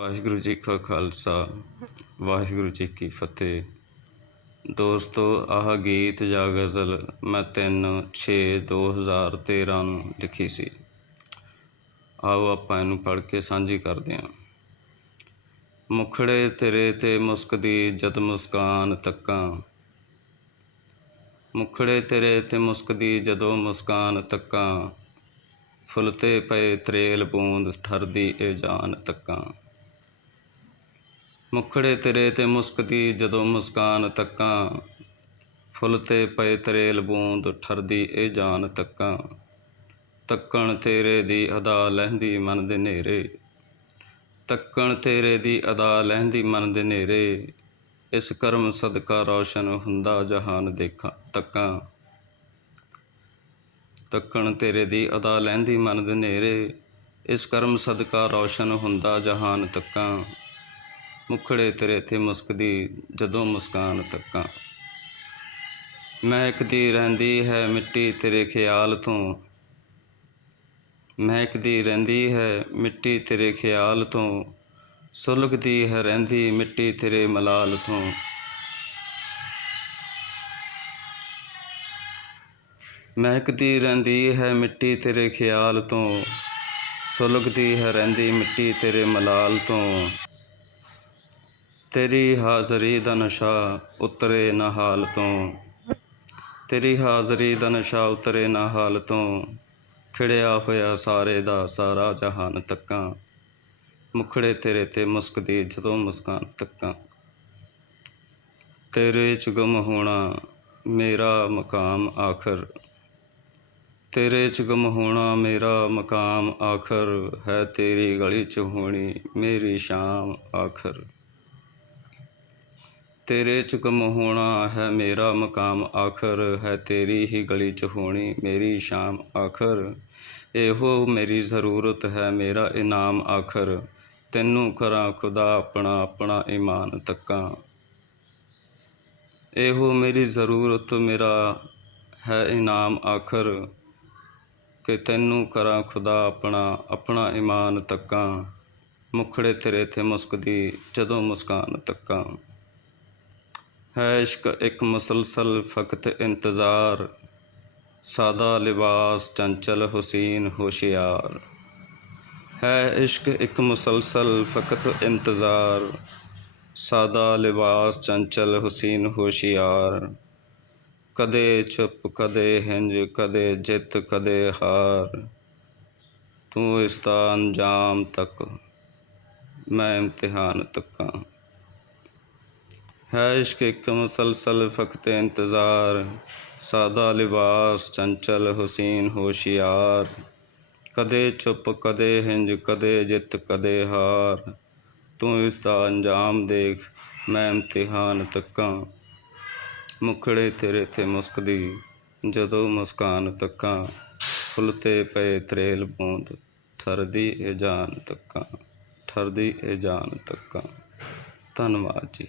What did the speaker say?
ਵਾਹਿਗੁਰੂ ਜੀ ਕਾ ਖਾਲਸਾ, ਵਾਹਿਗੁਰੂ ਜੀ ਕੀ ਫਤਿਹ। ਦੋਸਤੋ, ਆਹ ਗੀਤ ਜਾਂ ਗਜ਼ਲ ਮੈਂ 3 6 2013 ਨੂੰ ਲਿਖੀ ਸੀ। ਆਓ ਆਪਾਂ ਇਹਨੂੰ ਪੜ੍ਹ ਕੇ ਸਾਂਝੀ ਕਰਦੇ ਹਾਂ। ਮੁਖੜੇ ਤੇਰੇ ਤੇ ਮੁਸਕਦੀ ਜਦ ਮੁਸਕਾਨ ਤੱਕਾਂ। ਮੁਖੜੇ ਤੇਰੇ ਤੇ ਮੁਸਕਦੀ ਜਦੋਂ ਮੁਸਕਾਨ ਤੱਕਾਂ। ਫੁੱਲਤੇ ਪਏ ਤਰੇਲ ਬੂੰਦ ਠਰਦੀ ਏ ਜਾਨ ਤੱਕਾਂ। ਮੁੱਖੜੇ ਤੇਰੇ ਤੇ ਮੁਸਕਦੀ, ਜਦੋਂ ਮੁਸਕਾਨ ਤੱਕਾਂ। ਫੁੱਲਤੇ ਪਏ ਤਰੇਲ ਬੂੰਦ ਠਰਦੀ ਇਹ ਜਾਨ ਤੱਕਾਂ। ਤੱਕਣ ਤੇਰੇ ਦੀ ਅਦਾ ਲਹਿੰਦੀ ਮਨ ਦੇ ਨੇਰੇ। ਤੱਕਣ ਤੇਰੇ ਦੀ ਅਦਾ ਲਹਿੰਦੀ ਮਨ ਦੇ ਨੇਰੇ। ਇਸ ਕਰਮ ਸਦਕਾ ਰੌਸ਼ਨ ਹੁੰਦਾ ਜਹਾਨ ਦੇਖਾਂ ਤੱਕਾਂ। ਤੱਕਣ ਤੇਰੇ ਦੀ ਅਦਾ ਲਹਿੰਦੀ ਮਨ ਦੇ ਨੇਰੇ। ਇਸ ਕਰਮ ਸਦਕਾ ਰੌਸ਼ਨ ਹੁੰਦਾ ਜਹਾਨ ਤੱਕਾਂ। ਮੁਖੜੇ ਤੇਰੇ ਤੇ ਮੁਸਕਦੀ ਜਦੋਂ ਮੁਸਕਾਨ ਤੱਕਾਂ। ਮਹਿਕਦੀ ਰਹਿੰਦੀ ਹੈ ਮਿੱਟੀ ਤੇਰੇ ਖਿਆਲ ਤੋਂ। ਮਹਿਕਦੀ ਰਹਿੰਦੀ ਹੈ ਮਿੱਟੀ ਤੇਰੇ ਖਿਆਲ ਤੋਂ। ਸੁਲਗਦੀ ਹੈ ਰਹਿੰਦੀ ਮਿੱਟੀ ਤੇਰੇ ਮਲਾਲ ਤੋਂ। ਮਹਿਕਦੀ ਰਹਿੰਦੀ ਹੈ ਮਿੱਟੀ ਤੇਰੇ ਖਿਆਲ ਤੋਂ। ਸੁਲਗਦੀ ਹੈ ਰਹਿੰਦੀ ਮਿੱਟੀ ਤੇਰੇ ਮਲਾਲ ਤੋਂ। ਤੇਰੀ ਹਾਜ਼ਰੀ ਦਾ ਨਸ਼ਾ ਉਤਰੇ ਨਾ ਹਾਲ ਤੋਂ। ਤੇਰੀ ਹਾਜ਼ਰੀ ਦਾ ਨਸ਼ਾ ਉਤਰੇ ਨਾ ਹਾਲ ਤੋਂ। ਖਿੜਿਆ ਹੋਇਆ ਸਾਰੇ ਦਾ ਸਾਰਾ ਜਹਾਨ ਤੱਕਾਂ। ਮੁਖੜੇ ਤੇਰੇ ਤੇ ਮੁਸਕਦੀ ਜਦੋਂ ਮੁਸਕਾਨ ਤੱਕਾਂ। ਤੇਰੇ ਚ ਗੁੰਮ ਹੋਣਾ ਮੇਰਾ ਮਕਾਮ ਆਖਰ। ਤੇਰੇ ਚ ਗੁੰਮ ਹੋਣਾ ਮੇਰਾ ਮਕਾਮ ਆਖਰ। ਹੈ ਤੇਰੀ ਗਲੀ ਚ ਹੋਣੀ ਮੇਰੀ ਸ਼ਾਮ ਆਖਰ। ਤੇਰੇ ਚ ਗੁੰਮ ਹੋਣਾ ਹੈ ਮੇਰਾ ਮਕਾਮ ਆਖਰ, ਹੈ ਤੇਰੀ ਹੀ ਗਲੀ ਚ ਹੋਣੀ ਮੇਰੀ ਸ਼ਾਮ ਆਖਰ। ਇਹੋ ਮੇਰੀ ਜ਼ਰੂਰਤ ਹੈ, ਮੇਰਾ ਇਨਾਮ ਆਖਰ। ਤੈਨੂੰ ਕਰਾਂ ਖੁਦਾ ਆਪਣਾ ਆਪਣਾ ਈਮਾਨ ਤੱਕਾਂ। ਇਹੋ ਮੇਰੀ ਜ਼ਰੂਰਤ, ਮੇਰਾ ਹੈ ਇਨਾਮ ਆਖਰ। ਕਿ ਤੈਨੂੰ ਕਰਾਂ ਖੁਦਾ ਆਪਣਾ ਆਪਣਾ ਈਮਾਨ ਤੱਕਾਂ। ਮੁਖੜੇ ਤੇਰੇ ਤੇ ਮੁਸਕਦੀ, ਜਦੋਂ ਮੁਸਕਾਨ ਤੱਕਾਂ। ਹੈ ਇਸ਼ਕ ਇੱਕ ਮੁਸਲਸਲ ਫਕਤ ਇੰਤਜ਼ਾਰ। ਸਾਦਾ ਲਿਬਾਸ ਚੰਚਲ ਹੁਸੀਨ ਹੋਸ਼ਿਆਰ। ਹੈ ਇਸ਼ਕ ਇੱਕ ਮੁਸਲਸਲ ਫਕਤ ਇੰਤਜ਼ਾਰ। ਸਾਦਾ ਲਿਬਾਸ ਚੰਚਲ ਹੁਸੀਨ ਹੋਸ਼ਿਆਰ। ਕਦੇ ਚੁੱਪ ਕਦੇ ਹਿੰਜ, ਕਦੇ ਜਿੱਤ, ਕਦੇ ਹਾਰ। ਤੂੰ ਇਸ ਦਾ ਅੰਜਾਮ ਤੱਕ, ਮੈਂ ਇਮਤਿਹਾਨ ਤੱਕਾਂ। ਹੈ ਇਸ਼ਕ ਇੱਕ ਮੁਸਲਸਲ ਫਕਤ ਇੰਤਜ਼ਾਰ, ਸਾਦਾ ਲਿਬਾਸ ਚੰਚਲ ਹੁਸੀਨ ਹੋਸ਼ਿਆਰ। ਕਦੇ ਚੁੱਪ, ਕਦੇ ਹਿੰਜ, ਕਦੇ ਜਿੱਤ, ਕਦੇ ਹਾਰ। ਤੂੰ ਇਸ ਦਾ ਅੰਜਾਮ ਦੇਖ, ਮੈਂ ਇਮਤਿਹਾਨ ਤੱਕਾਂ। ਮੁਖੜੇ ਤੇਰੇ ਤੇ ਮੁਸਕਦੀ, ਜਦੋਂ ਮੁਸਕਾਨ ਤੱਕਾਂ। ਫੁੱਲ ਪਏ ਤਰੇਲ ਬੂੰਦ, ਠਰਦੀ ਏ ਜਾਨ ਤੱਕਾਂ। ਠਰਦੀ ਏ ਜਾਨ ਤੱਕਾਂ। ਧੰਨਵਾਦ ਜੀ।